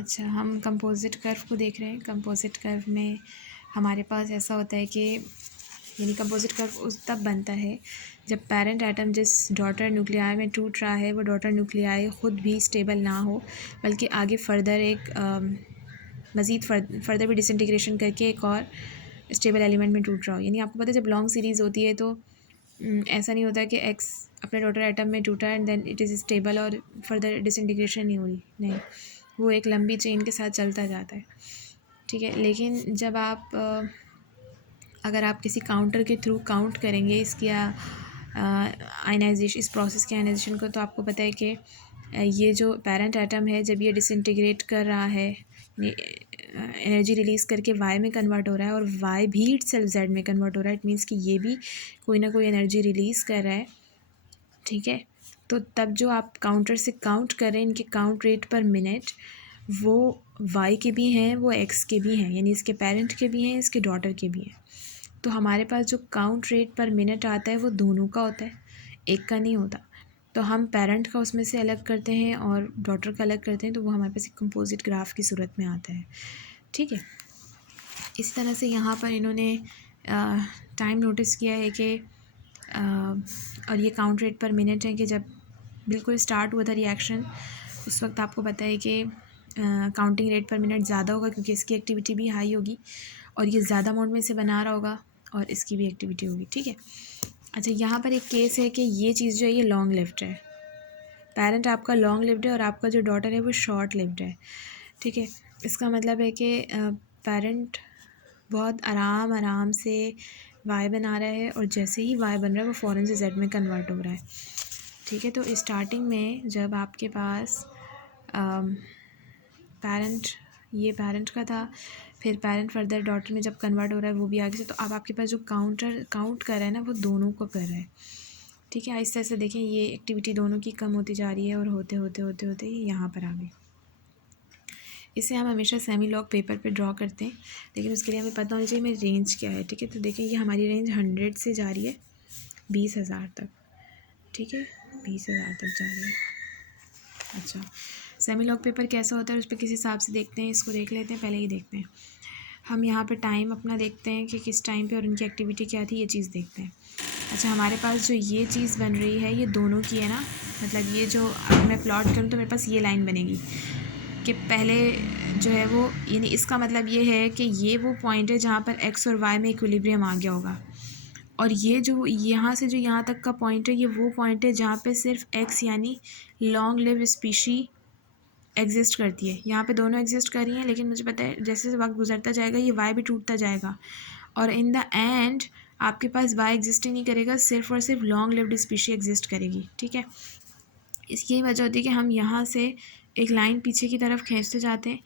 अच्छा, हम composite curve को देख रहे हैं। कंपोजिट कर्व में हमारे पास ऐसा होता है कि यानी कंपोजिट कर्व उस तब बनता है जब पेरेंट एटम जिस डॉटर न्यूक्लियाई में टूट रहा है वो डॉटर न्यूक्लियाई ख़ुद भी स्टेबल ना हो, बल्कि आगे फर्दर एक मज़ीद फर्दर भी डिसइंटीग्रेशन करके एक और स्टेबल एलिमेंट में टूट रहा हो। यानी आपको पता है जब लॉन्ग सीरीज़ होती है तो ऐसा नहीं होता कि एक्स अपने डॉटर एटम में टूटा and then it is stable और फर्दर डिसइंटीग्रेशन नहीं हुई, नहीं, वो एक लंबी चेन के साथ चलता जाता है। ठीक है, लेकिन जब आप अगर आप किसी काउंटर के थ्रू काउंट करेंगे इसकी आयनाइजेशन, इस प्रोसेस के आयनाइजेशन को, तो आपको पता है कि ये जो पेरेंट एटम है जब ये डिसइंटीग्रेट कर रहा है, एनर्जी रिलीज़ करके वाई में कन्वर्ट हो रहा है और वाई भी इट सेल्फ जेड में कन्वर्ट हो रहा है। इट मीन्स कि ये भी कोई ना कोई एनर्जी रिलीज़ कर रहा है। ठीक है, तो तब जो आप काउंटर से काउंट कर रहे हैं, इनके काउंट रेट पर मिनट वो वाई के भी हैं, वो एक्स के भी हैं, यानी इसके पेरेंट के भी हैं, इसके डॉटर के भी हैं। तो हमारे पास जो काउंट रेट पर मिनट आता है वो दोनों का होता है, एक का नहीं होता। तो हम पेरेंट का उसमें से अलग करते हैं और डॉटर का अलग करते हैं, तो वो हमारे पास एक कंपोजिट ग्राफ की सूरत में आता है। ठीक है, इस तरह से यहाँ पर इन्होंने टाइम नोटिस किया है कि और ये काउंट रेट पर मिनट है कि जब बिल्कुल स्टार्ट हुआ था रिएक्शन उस वक्त आपको पता है कि काउंटिंग रेट पर मिनट ज़्यादा होगा क्योंकि इसकी एक्टिविटी भी हाई होगी और ये ज़्यादा मोड में से बना रहा होगा और इसकी भी एक्टिविटी होगी। ठीक है, अच्छा, यहाँ पर एक केस है कि ये चीज़ जो है ये लॉन्ग लिव्ड है, पेरेंट आपका लॉन्ग लिव्ड है और आपका जो डॉटर है वो शॉर्ट लिव्ड है। ठीक है, इसका मतलब है कि पेरेंट बहुत आराम से वाई बना रहा है और जैसे ही वाई बन रहा है वो फ़ौरन से जेड में कन्वर्ट हो रहा है। ठीक है, तो स्टार्टिंग में जब आपके पास पेरेंट, ये पेरेंट का था, फिर पेरेंट फर्दर डॉटर में जब कन्वर्ट हो रहा है वो भी आगे से, तो अब आपके पास जो काउंटर काउंट कर रहा है ना वो दोनों को कर रहा है। ठीक है, आहिस्ता आहिस्ता देखें ये एक्टिविटी दोनों की कम होती जा रही है और होते होते होते होते ये यहाँ पर आ गई। इसे हम हमेशा सेमी लॉग पेपर पे ड्रॉ करते हैं, लेकिन उसके लिए हमें पता होना चाहिए मेरी रेंज क्या है। ठीक है, तो देखें ये हमारी रेंज 100 से जा रही है 20,000 तक। ठीक है, 20,000 तक जा रही है। अच्छा, सेमी लॉग पेपर कैसा होता है उस पर किस हिसाब से देखते हैं, इसको देख लेते हैं। पहले ही देखते हैं हम यहाँ पे टाइम अपना देखते हैं कि किस टाइम पे और उनकी एक्टिविटी क्या थी, ये चीज़ देखते हैं। अच्छा, हमारे पास जो ये चीज़ बन रही है ये दोनों की है ना, मतलब ये जो अगर मैं प्लॉट करूँ तो मेरे पास ये लाइन बनेगी कि पहले जो है वो, यानी इसका मतलब ये है कि ये वो पॉइंट है जहाँ पर एक्स और वाई में इक्विलिब्रियम आ गया होगा और ये जो यहाँ से जो यहाँ तक का पॉइंट है ये वो पॉइंट है जहाँ पे सिर्फ एक्स यानी लॉन्ग लिव स्पीशी एग्जिस्ट करती है। यहाँ पे दोनों एग्जिस्ट कर रही हैं, लेकिन मुझे पता है जैसे वक्त गुजरता जाएगा ये वाई भी टूटता जाएगा और इन द एंड आपके पास वाई एग्जिस्ट ही नहीं करेगा, सिर्फ और सिर्फ लॉन्ग लिव्ड स्पीशी एग्जिस्ट करेगी। ठीक है, इसकी यही वजह होती है कि हम यहाँ से एक लाइन पीछे की तरफ खींचते जाते हैं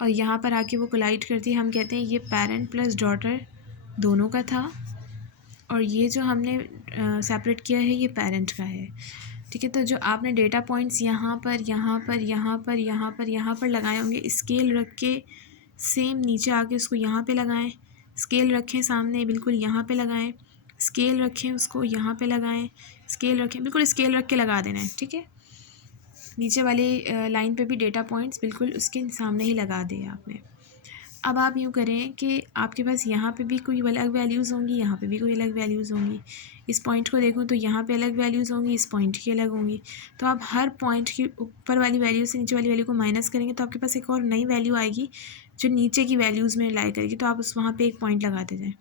और यहाँ पर आके वो कोलाइड करती है। हम कहते हैं ये पेरेंट प्लस डॉटर दोनों का था और ये जो हमने सेपरेट किया है ये पेरेंट का है। ठीक है, तो जो आपने डेटा पॉइंट्स यहाँ पर यहाँ पर यहाँ पर यहाँ पर यहाँ पर लगाए होंगे, स्केल रख के सेम नीचे आके उसको यहाँ पे लगाएं, स्केल रखें सामने बिल्कुल यहाँ पे लगाएं, स्केल रखें उसको यहाँ पे लगाएं, स्केल रखें, बिल्कुल स्केल रख के लगा देना है। ठीक है, नीचे वाली लाइन पे भी डेटा पॉइंट्स बिल्कुल उसके सामने ही लगा दिए आपने। अब आप यूँ करें कि आपके पास यहाँ पे भी कोई अलग वैल्यूज़ होंगी, यहाँ पे भी कोई अलग वैल्यूज़ होंगी। इस पॉइंट को देखूँ तो यहाँ पे अलग वैल्यूज़ होंगी, इस पॉइंट की अलग होंगी। तो आप हर पॉइंट की ऊपर वाली वैल्यू से नीचे वाली वैल्यू को माइनस करेंगे तो आपके पास एक और नई वैल्यू आएगी जो नीचे की वैल्यूज़ में लाई करेगी। तो आप उस वहाँ पर एक पॉइंट लगाते जाएँ,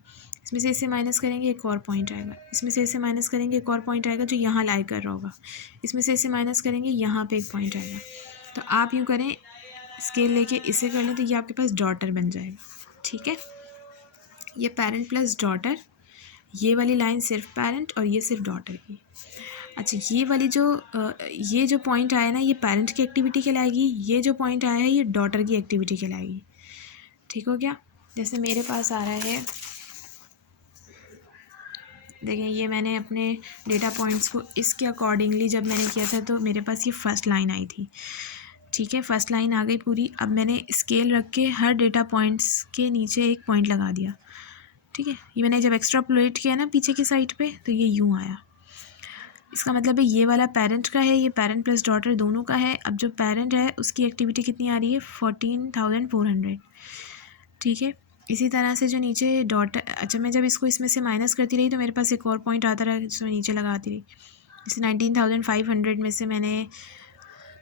इसमें से इसे माइनस करेंगे एक और पॉइंट आएगा, इसमें से इसे माइनस करेंगे एक और पॉइंट आएगा जो यहाँ लाई कर रहा होगा, इसमें से इसे माइनस करेंगे यहाँ पे एक पॉइंट आएगा। तो आप यूँ करें, स्केल लेके इसे कर लें तो ये आपके पास डॉटर बन जाएगा। ठीक है, ये पेरेंट प्लस डॉटर, ये वाली लाइन सिर्फ पेरेंट और ये सिर्फ डॉटर की। अच्छा, ये जो पॉइंट आया ना ये पेरेंट की एक्टिविटी कहलाएगी, ये जो पॉइंट आया है ये डॉटर की एक्टिविटी कहलाएगी। ठीक हो गया, जैसे मेरे पास आ रहा है, देखें ये मैंने अपने डेटा पॉइंट्स को इसके अकॉर्डिंगली जब मैंने किया था तो मेरे पास ये फर्स्ट लाइन आई थी। ठीक है, फर्स्ट लाइन आ गई पूरी। अब मैंने स्केल रख के हर डेटा पॉइंट्स के नीचे एक पॉइंट लगा दिया। ठीक है, ये मैंने जब एक्स्ट्रापोलेट किया ना पीछे की साइड पे तो ये यूँ आया। इसका मतलब है ये वाला पेरेंट का है, ये पेरेंट प्लस डॉटर दोनों का है। अब जो पेरेंट है उसकी एक्टिविटी कितनी आ रही है 14,400, ठीक है। इसी तरह से जो नीचे डॉटर, अच्छा मैं जब इसको इसमें से माइनस करती रही तो मेरे पास एक और पॉइंट आता रहा जिसमें नीचे लगाती रही। जैसे 19,500 में से मैंने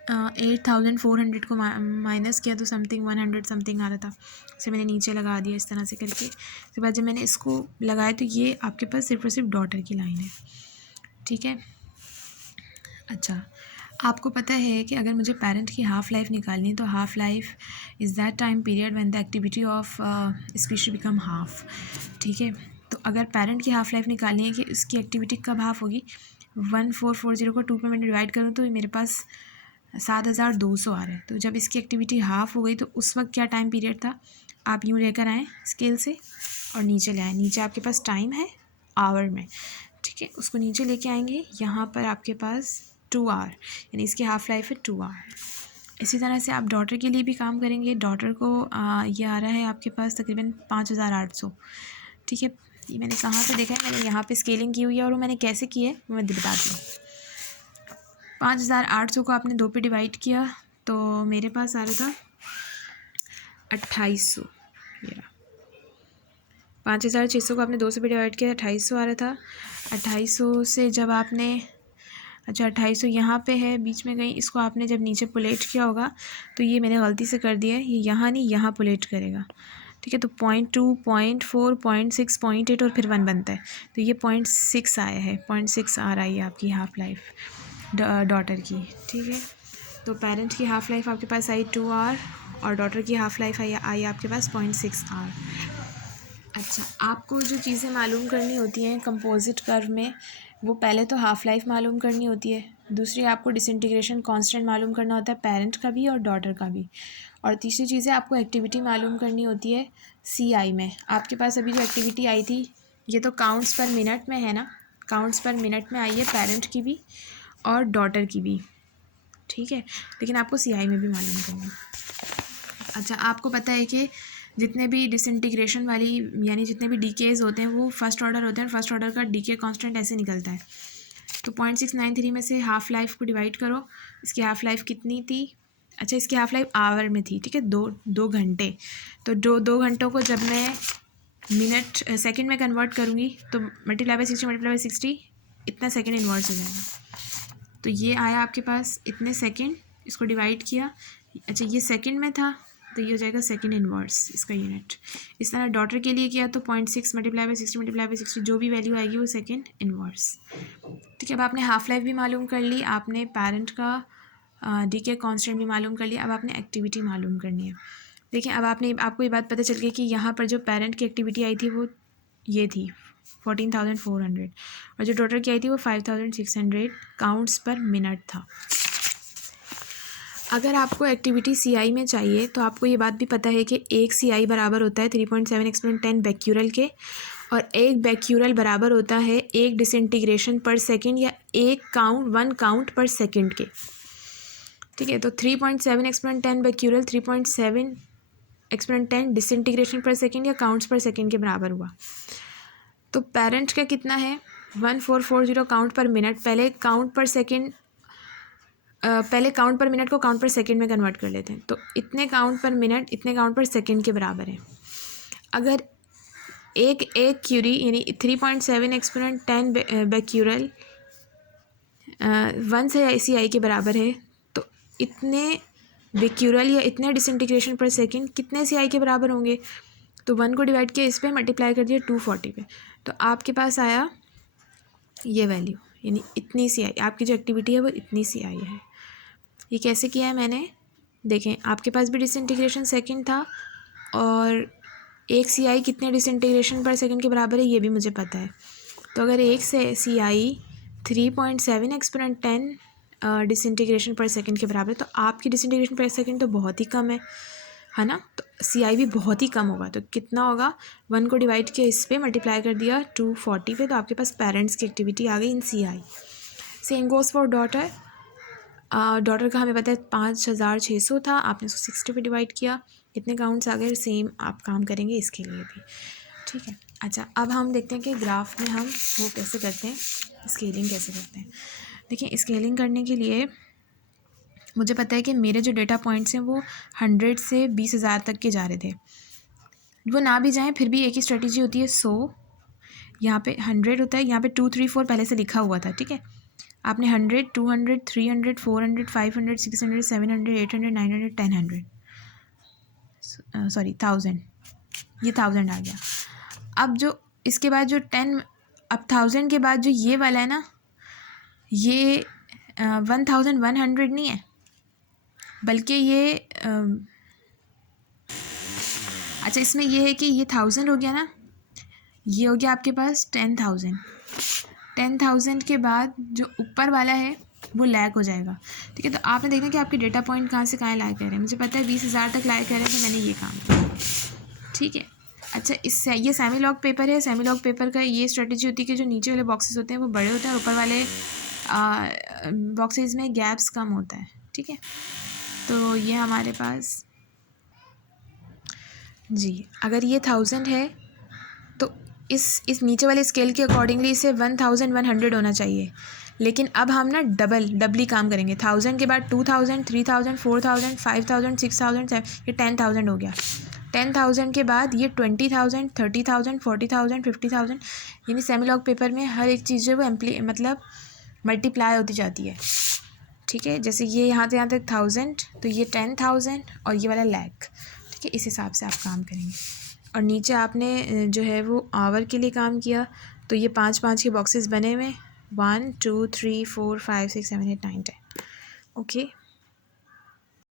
8,400 को माइनस किया तो समथिंग 100 समथिंग आ रहा था, इसे मैंने नीचे लगा दिया इस तरह से करके। उसके बाद जब मैंने इसको लगाया तो ये आपके पास सिर्फ और सिर्फ डॉटर की लाइन है, ठीक है। अच्छा, आपको पता है कि अगर मुझे पेरेंट की हाफ़ लाइफ निकालनी है तो half life is that time period when the activity of species become half, ठीक है। तो अगर पेरेंट की हाफ़ लाइफ निकालनी है कि उसकी एक्टिविटी कब हाफ होगी, 1440 को 2 पे मैं डिवाइड करूँ तो मेरे पास 7,200 आ रहा है। तो जब इसकी एक्टिविटी हाफ हो गई तो उस वक्त क्या टाइम पीरियड था, आप यूँ लेकर आएँ स्केल से और नीचे ले आएँ। नीचे आपके पास टाइम है आवर में, ठीक है। उसको नीचे लेके आएंगे, यहाँ पर आपके पास 2 आवर, यानी इसकी हाफ़ लाइफ है 2 आवर। इसी तरह से आप डॉटर के लिए भी काम करेंगे। डॉटर को ये आ रहा है आपके पास तकरीबन 5,800, ठीक है। ये मैंने कहाँ पे देखा है, मैंने यहाँ पे स्केलिंग की हुई है और वो मैंने कैसे की है वो मैं बताती हूँ। 5,800 को आपने 2 पे डिवाइड किया तो मेरे पास आ रहा था 2,800। 5,600 को आपने 2 से भी डिवाइड किया, 2,800 आ रहा था। 2,800 से जब आपने, अच्छा 2,800 यहाँ पे है बीच में कहीं, इसको आपने जब नीचे पुलेट किया होगा तो ये मैंने गलती से कर दिया है, ये यहाँ नहीं यहाँ पुलेट करेगा, ठीक है। तो 0.2, 0.4, 0.6, 0.8 और फिर 1 बनता है, तो ये 0.6 आया है, 0.6 आ रहा है आपकी हाफ़ लाइफ डॉटर की, ठीक है। तो पेरेंट की हाफ़ लाइफ आपके पास आई 2 आवर और डॉटर की हाफ़ लाइफ आई आपके पास 0.6 आवर। अच्छा, आपको जो चीज़ें मालूम करनी होती हैं कंपोजिट कर्व में, वो पहले तो हाफ़ लाइफ मालूम करनी होती है, दूसरी आपको डिसइंटीग्रेशन कांस्टेंट मालूम करना होता है पेरेंट का भी और डॉटर का भी, और तीसरी चीज़ है आपको एक्टिविटी मालूम करनी होती है CI में। आपके पास अभी जो एक्टिविटी आई थी ये तो काउंट्स पर मिनट में है ना, काउंट्स पर मिनट में आई है पेरेंट की भी और डॉटर की भी, ठीक है। लेकिन आपको CI में भी मालूम करना है। अच्छा, आपको पता है कि जितने भी डिसइंटीग्रेशन वाली यानी जितने भी डीकेज होते हैं वो फर्स्ट ऑर्डर होते हैं, फर्स्ट ऑर्डर का डीके कांस्टेंट ऐसे निकलता है। तो 0.693 में से हाफ़ लाइफ को डिवाइड करो, इसकी हाफ़ लाइफ कितनी थी, अच्छा इसकी हाफ़ लाइफ आवर में थी, ठीक है, 2 घंटे। तो 2 घंटों को जब मैं मिनट सेकंड में कन्वर्ट करूँगी तो मल्टीप्लाई बाई 60 इतना सेकंड इन्वर्स हो जाएगा। तो ये आया आपके पास इतने सेकंड, इसको डिवाइड किया, अच्छा ये सेकंड में था तो ये हो जाएगा सेकंड इन्वर्स इसका यूनिट। इस तरह डॉटर के लिए किया तो 0.6 मल्टीप्लाई बाई 60 जो भी वैल्यू आएगी वो सेकंड इन्वर्स, ठीक है। अब आपने हाफ़ लाइफ भी मालूम कर ली, आपने पेरेंट का डीके कांस्टेंट भी मालूम कर लिया, अब आपने एक्टिविटी मालूम करनी है। देखिए अब आपको ये बात पता चल गई कि यहाँ पर जो पेरेंट की एक्टिविटी आई थी वो ये थी 14,400 और जो डॉटर की आई थी वो 5,600 काउंट्स पर मिनट था। अगर आपको एक्टिविटी CI में चाहिए तो आपको ये बात भी पता है कि एक CI बराबर होता है 3.7 एक्सपोनेंट 10 बैक्यूरल के, और एक बैक्यूरल बराबर होता है एक डिसइंटीग्रेशन पर सेकंड या वन काउंट पर सेकंड के, ठीक है। तो 3.7 एक्सपोनेंट 10 बैक्यूरल 3.7 एक्सपोनेंट 10 डिसइंटीग्रेशन पर सेकंड या काउंट्स पर सेकंड के बराबर हुआ। तो पेरेंट का कितना है 1440 काउंट पर मिनट, पहले काउंट पर मिनट को काउंट पर सेकंड में कन्वर्ट कर लेते हैं, तो इतने काउंट पर मिनट इतने काउंट पर सेकंड के बराबर है। अगर एक क्यूरी यानी 3.7 एक्सपोनेंट 10 बैक्यूरल 1 से CI के बराबर है, तो इतने बैक्यूरल या इतने डिसइंटीग्रेशन पर सेकंड कितने CI के बराबर होंगे, तो 1 को डिवाइड किया इस पर मल्टीप्लाई कर दिया 240 पे, तो आपके पास आया ये वैल्यू, यानी इतनी CI आपकी जो एक्टिविटी है वो इतनी CI है। ये कैसे किया है मैंने, देखें आपके पास भी डिसइंटीग्रेशन सेकंड था और एक CI कितने डिसइंटीग्रेशन पर सेकंड के बराबर है ये भी मुझे पता है। तो अगर एक से CI 3.7 एक्सपोनेंट 10 डिसइंटीग्रेशन पर सेकंड के बराबर है तो आपकी डिसइंटीग्रेशन पर सेकंड तो बहुत ही कम है ना, तो CI भी बहुत ही कम होगा। तो कितना होगा, 1 को डिवाइड किया इस पर मल्टीप्लाई कर दिया 240 पे, तो आपके पास पेरेंट्स की एक्टिविटी आ गई इन CI। Same goes for daughter, daughter का हमें पता है 5,600 था, आपने उसको 60 पे डिवाइड किया, कितने काउंट्स आ गए, सेम आप काम करेंगे इसके लिए भी, ठीक है। अच्छा, अब हम देखते हैं कि ग्राफ में हम वो कैसे करते हैं, स्केलिंग कैसे करते हैं। देखिए, स्केलिंग करने के लिए मुझे पता है कि मेरे जो डेटा पॉइंट्स हैं वो 100 से 20,000 तक के जा रहे थे। वो ना भी जाएँ फिर भी एक ही स्ट्रेटजी होती है। यहाँ पे 100 होता है, यहाँ पे 2 3 4 पहले से लिखा हुआ था, ठीक है। आपने 100 200 300 400 500 600 700 800 900 1000 सॉरी 1000, ये 1000 आ गया। अब जो इसके बाद जो 10, अब 1000 के बाद जो ये वाला है ना, ये 1100 नहीं है, बल्कि ये अच्छा, इसमें ये है कि ये 1000 हो गया ना, ये हो गया आपके पास 10,000। 10,000 के बाद जो ऊपर वाला है वो लैग हो जाएगा, ठीक है। तो आपने देखना कि आपके डेटा पॉइंट कहाँ से कहाँ लैग कर रहे हैं। मुझे पता है 20,000 तक लैग कर रहे हैं, तो मैंने ये काम किया, ठीक है। अच्छा, इससे ये सेमी लॉग पेपर है। सेमी लॉग पेपर का ये स्ट्रेटजी होती है कि जो नीचे वाले बॉक्सेस होते हैं वो बड़े होते हैं और ऊपर वाले बॉक्सेस में गैप्स कम होता है, ठीक है। तो ये हमारे पास जी, अगर ये 1000 है तो इस नीचे वाले स्केल के अकॉर्डिंगली इसे 1100 होना चाहिए। लेकिन अब हम ना डबली काम करेंगे। 1000 के बाद 2000 3000 4000 5000 6000 ये 10,000 हो गया। 10,000 के बाद ये 20,000 30,000 40,000 50,000, यानी सेमी लॉग पेपर में हर एक चीज़ जो है वो मतलब मल्टीप्लाई होती जाती है, ठीक है। जैसे ये यहाँ से यहाँ तक 1000, तो ये 10,000 और ये वाला लैख, ठीक है। इस हिसाब से आप काम करेंगे। और नीचे आपने जो है वो आवर के लिए काम किया, तो ये 5-5 के बॉक्सेस बने हुए, 1 2 3 4 5 6 7 8 9 10, ओके।